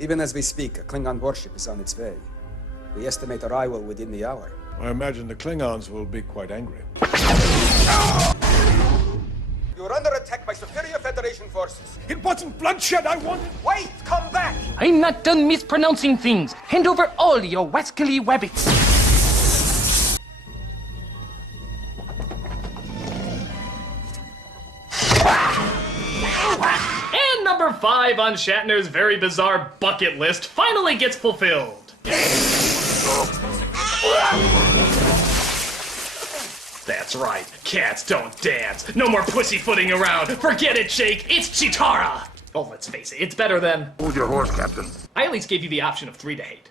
Even as we speak, a Klingon warship is on its way. We estimate arrival within the hour. I imagine the Klingons will be quite angry. You're under attack by superior Federation forces. It wasn't bloodshed I wanted! Wait! Come back! I'm not done mispronouncing things. Hand over all your wascally wabbits. And number 5 on Shatner's very bizarre bucket list finally gets fulfilled. That's right, cats don't dance. No more pussyfooting around. Forget it, Jake. It's Chitara. Oh, let's face it, it's better than... Hold your horse, Captain. I at least gave you the option of 3 to hate.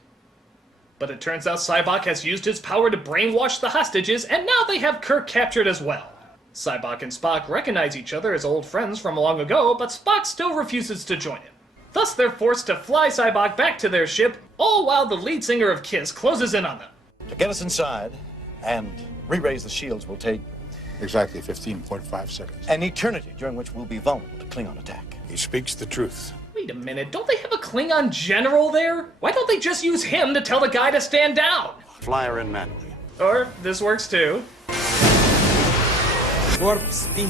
But it turns out Sybok has used his power to brainwash the hostages, and now they have Kirk captured as well. Sybok and Spock recognize each other as old friends from long ago, but Spock still refuses to join him. Thus, they're forced to fly Sybok back to their ship, all while the lead singer of KISS closes in on them. To get us inside and re-raise the shields will take Exactly 15.5 seconds. an eternity during which we'll be vulnerable to Klingon attack. He speaks the truth. Wait a minute, don't they have a Klingon general there? Why don't they just use him to tell the guy to stand down? Fly her in manually. Or, this works too. Warp speed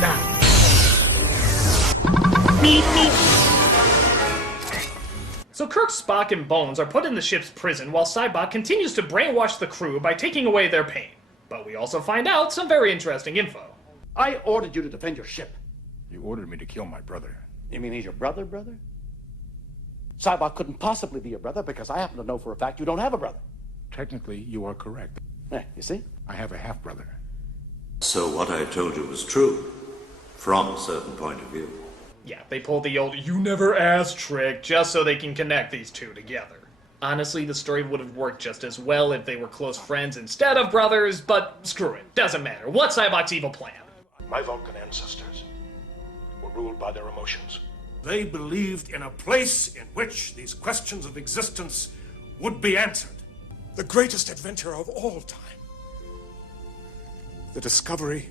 now. So Kirk, Spock, and Bones are put in the ship's prison while Sybok continues to brainwash the crew by taking away their pain. But we also find out some very interesting info. I ordered you to defend your ship. You ordered me to kill my brother. You mean he's your brother? Sybok couldn't possibly be your brother because I happen to know for a fact you don't have a brother. Technically, you are correct. You see? I have a half-brother. So what I told you was true, from a certain point of view. Yeah, they pulled the old "you never asked" trick just so they can connect these two together. Honestly, the story would have worked just as well if they were close friends instead of brothers, but screw it, doesn't matter. What's Sybok's evil plan? My Vulcan ancestors were ruled by their emotions. They believed in a place in which these questions of existence would be answered. The greatest adventure of all time. The discovery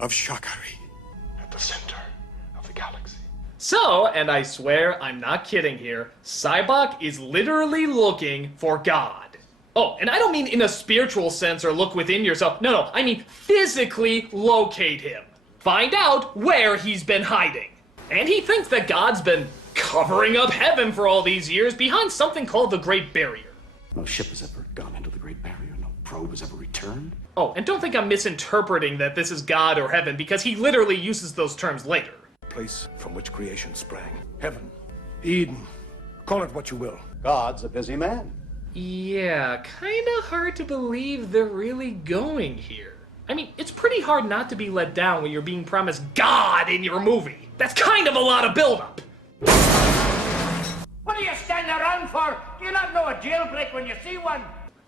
of Shakari at the center of the galaxy. So, and I swear I'm not kidding here, Sybok is literally looking for God. Oh, and I don't mean in a spiritual sense or look within yourself. No, I mean physically locate him. Find out where he's been hiding. And he thinks that God's been covering up heaven for all these years behind something called the Great Barrier. No ship has ever gone into the Great Barrier. No probe has ever returned. Oh, and don't think I'm misinterpreting that this is God or heaven, because he literally uses those terms later. Place from which creation sprang. Heaven, Eden, call it what you will. God's a busy man. Yeah, kinda hard to believe they're really going here. I mean, it's pretty hard not to be let down when you're being promised God in your movie. That's kind of a lot of buildup. What are you standing around for? Do you not know a jailbreak when you see one?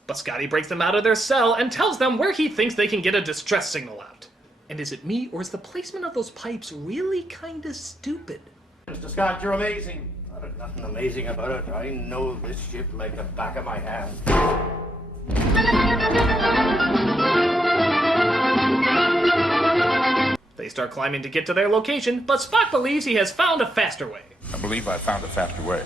But Scotty breaks them out of their cell and tells them where he thinks they can get a distress signal out. And is it me, or is the placement of those pipes really kinda stupid? Mr. Scott, you're amazing. There's nothing amazing about it. I know this ship like the back of my hand. They start climbing to get to their location, but Spock believes he has found a faster way. I believe I found a faster way.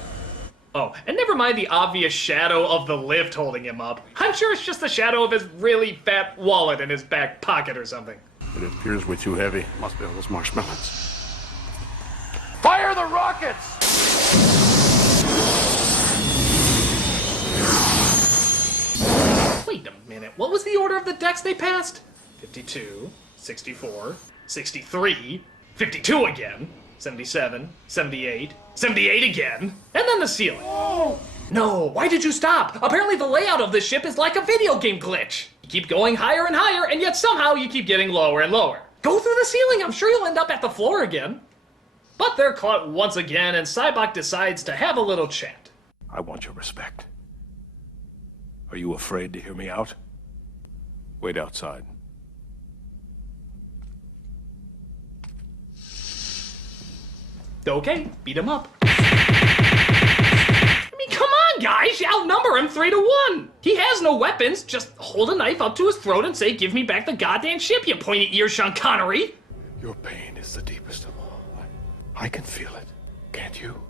Oh, and never mind the obvious shadow of the lift holding him up. I'm sure it's just the shadow of his really fat wallet in his back pocket or something. It appears we're too heavy. Must be all those marshmallows. Fire the rockets! Wait a minute, what was the order of the decks they passed? 52, 64, 63, 52 again, 77, 78, 78 again, and then the ceiling. Oh! No, why did you stop? Apparently the layout of this ship is like a video game glitch. You keep going higher and higher, and yet somehow you keep getting lower and lower. Go through the ceiling, I'm sure you'll end up at the floor again. But they're caught once again, and Sybok decides to have a little chat. I want your respect. Are you afraid to hear me out? Wait outside. Okay, beat him up. I mean, come on, guys! You outnumber him 3-1! He has no weapons, just hold a knife up to his throat and say, "Give me back the goddamn ship, you pointy ear Sean Connery!" Your pain is the deepest of all. I can feel it. Can't you?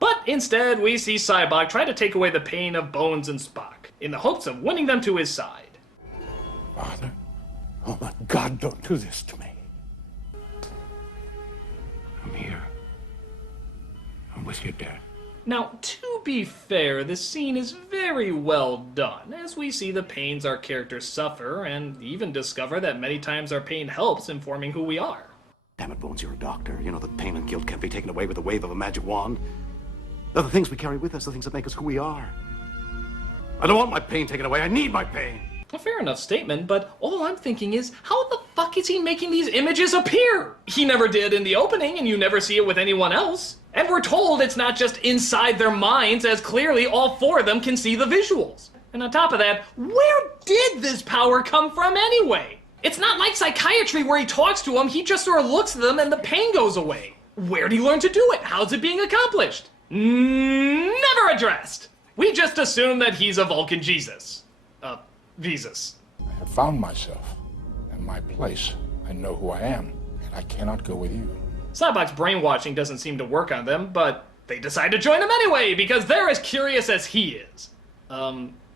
But instead, we see Cybok try to take away the pain of Bones and Spock, in the hopes of winning them to his side. Father? Oh my God, don't do this to me. I'm here. I'm with you, Dad. Now, to be fair, this scene is very well done, as we see the pains our characters suffer, and even discover that many times our pain helps in forming who we are. Damn it, Bones, you're a doctor. You know that pain and guilt can't be taken away with the wave of a magic wand. They're the things we carry with us, the things that make us who we are. I don't want my pain taken away. I need my pain. A fair enough statement, but all I'm thinking is, how the fuck is he making these images appear? He never did in the opening, and you never see it with anyone else. And we're told it's not just inside their minds, as clearly all four of them can see the visuals. And on top of that, where did this power come from anyway? It's not like psychiatry where he talks to them, he just sort of looks at them and the pain goes away. Where'd he learn to do it? How's it being accomplished? Never addressed. We just assume that he's a Vulcan Jesus. Jesus. I have found myself and my place. I know who I am, and I cannot go with you. Cybok's brainwashing doesn't seem to work on them, but they decide to join him anyway, because they're as curious as he is.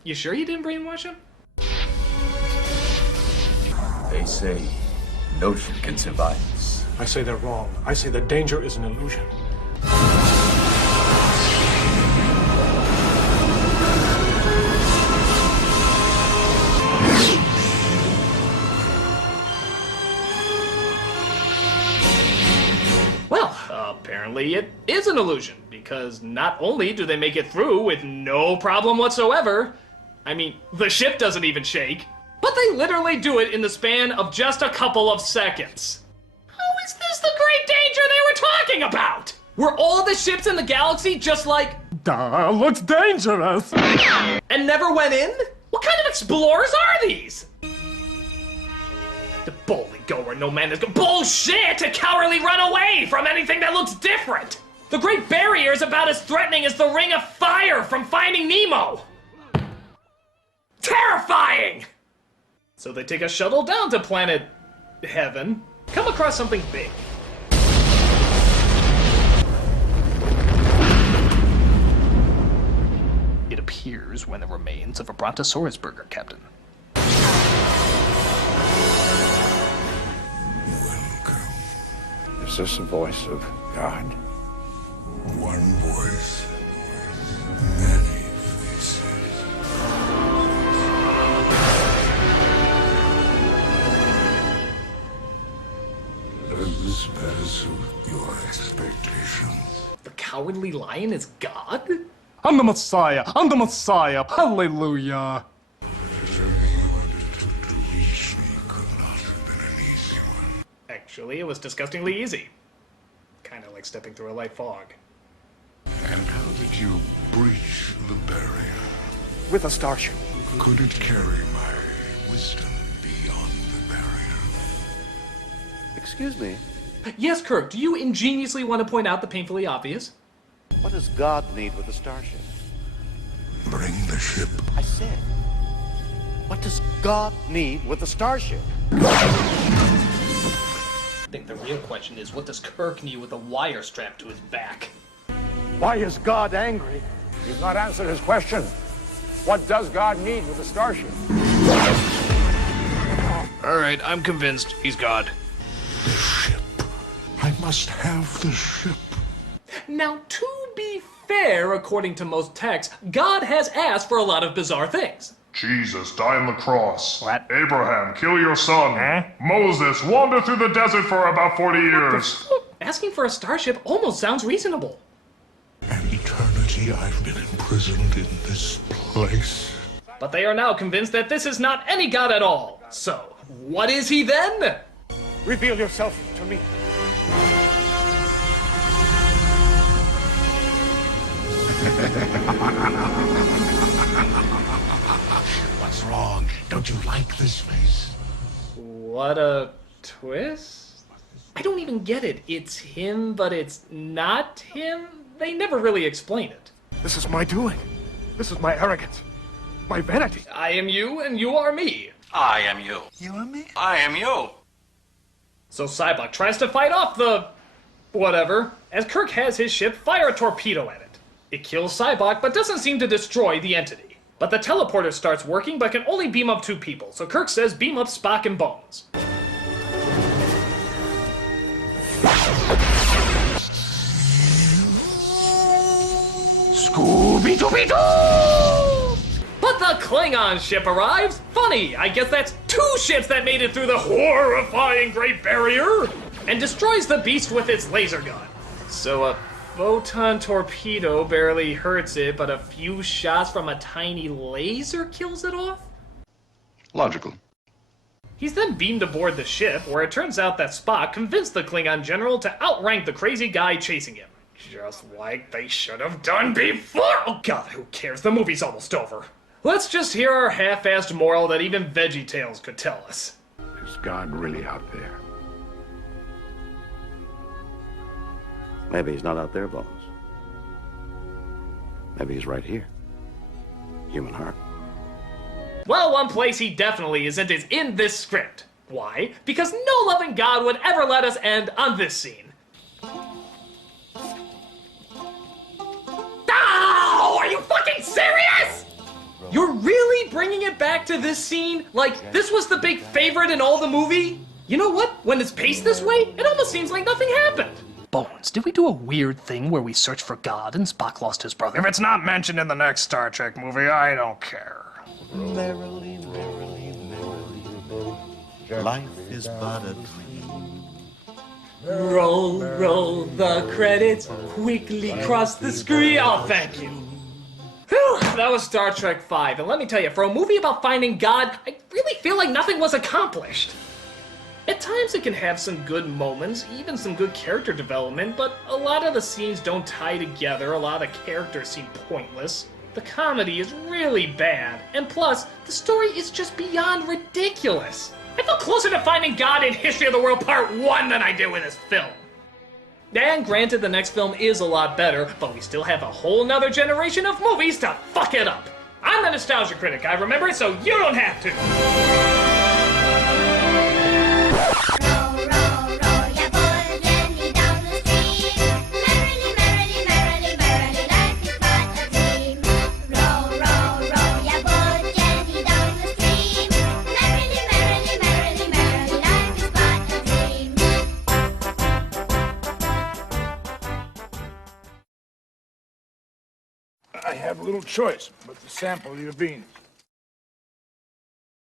You sure you didn't brainwash him? They say notion can survive this. I say they're wrong. I say the danger is an illusion. Apparently it is an illusion, because not only do they make it through with no problem whatsoever, I mean, the ship doesn't even shake, but they literally do it in the span of just a couple of seconds. How is this the great danger they were talking about? Were all the ships in the galaxy just like, Duh, looks dangerous. and never went in? What kind of explorers are these? The boldly go where no man is go. Bullshit! To cowardly run away from anything that looks different! The Great Barrier is about as threatening as the Ring of Fire from Finding Nemo! Terrifying! So they take a shuttle down to planet Heaven, come across something big. It appears when the remains of a Brontosaurus burger, Captain. Is this the voice of God? One voice, many faces. Does better suit your expectations? The Cowardly Lion is God? I'm the Messiah. I'm the Messiah. Hallelujah. Actually, it was disgustingly easy. Kind of like stepping through a light fog. And how did you breach the barrier? With a starship. Could it carry my wisdom beyond the barrier? Excuse me, Yes, Kirk, do you ingeniously want to point out the painfully obvious? what does God need with a starship? Bring the ship. I said, what does God need with a starship? I think the real question is, what does Kirk need with a wire strapped to his back? Why is God angry? You've not answered his question. What does God need with a starship? All right, I'm convinced he's God. The ship. I must have the ship. Now, to be fair, according to most texts, God has asked for a lot of bizarre things. Jesus, die on the cross. What? Abraham, kill your son. Moses, wander through the desert for about 40 years. Asking for a starship almost sounds reasonable. An eternity I've been imprisoned in this place. But they are now convinced that this is not any God at all. So, what is he then? Reveal yourself to me. What's wrong? Don't you like this face? What a twist? I don't even get it. It's him, but it's not him? They never really explain it. This is my doing. This is my arrogance. My vanity. I am you, and you are me. I am you. You and me? I am you. So Cybok tries to fight off the... whatever, as Kirk has his ship fire a torpedo at it. It kills Cybok, but doesn't seem to destroy the entity. But the teleporter starts working, but can only beam up 2 people, so Kirk says beam up Spock and Bones. Scooby-Dooby-Doo! But the Klingon ship arrives. Funny, I guess that's 2 ships that made it through the horrifying Great Barrier and destroys the beast with its laser gun. So a photon torpedo barely hurts it, but a few shots from a tiny laser kills it off? Logical. He's then beamed aboard the ship, where it turns out that Spock convinced the Klingon general to outrank the crazy guy chasing him. Just like they should have done before! Oh god, who cares? The movie's almost over. Let's just hear our half-assed moral that even VeggieTales could tell us. Is God really out there? Maybe he's not out there, Bones. Maybe he's right here. Human heart. Well, one place he definitely isn't is in this script. Why? Because no loving God would ever let us end on this scene. Oh, are you fucking serious? You're really bringing it back to this scene? Like, this was the big favorite in all the movie? You know what? When it's paced this way, it almost seems like nothing happened. Bones, did we do a weird thing where we searched for God and Spock lost his brother? If it's not mentioned in the next Star Trek movie, I don't care. Merrily, merrily, merrily, life is but a dream. Roll, roll the credits, quickly cross the screen. Oh, thank you. Whew, that was Star Trek V, and let me tell you, for a movie about finding God, I really feel like nothing was accomplished. At times it can have some good moments, even some good character development, but a lot of the scenes don't tie together, a lot of the characters seem pointless. The comedy is really bad, and plus, the story is just beyond ridiculous. I feel closer to finding God in History of the World Part 1 than I did with this film. And granted, the next film is a lot better, but we still have a whole nother generation of movies to fuck it up. I'm the Nostalgia Critic, I remember it, so you don't have to. I have little choice but to sample your beans.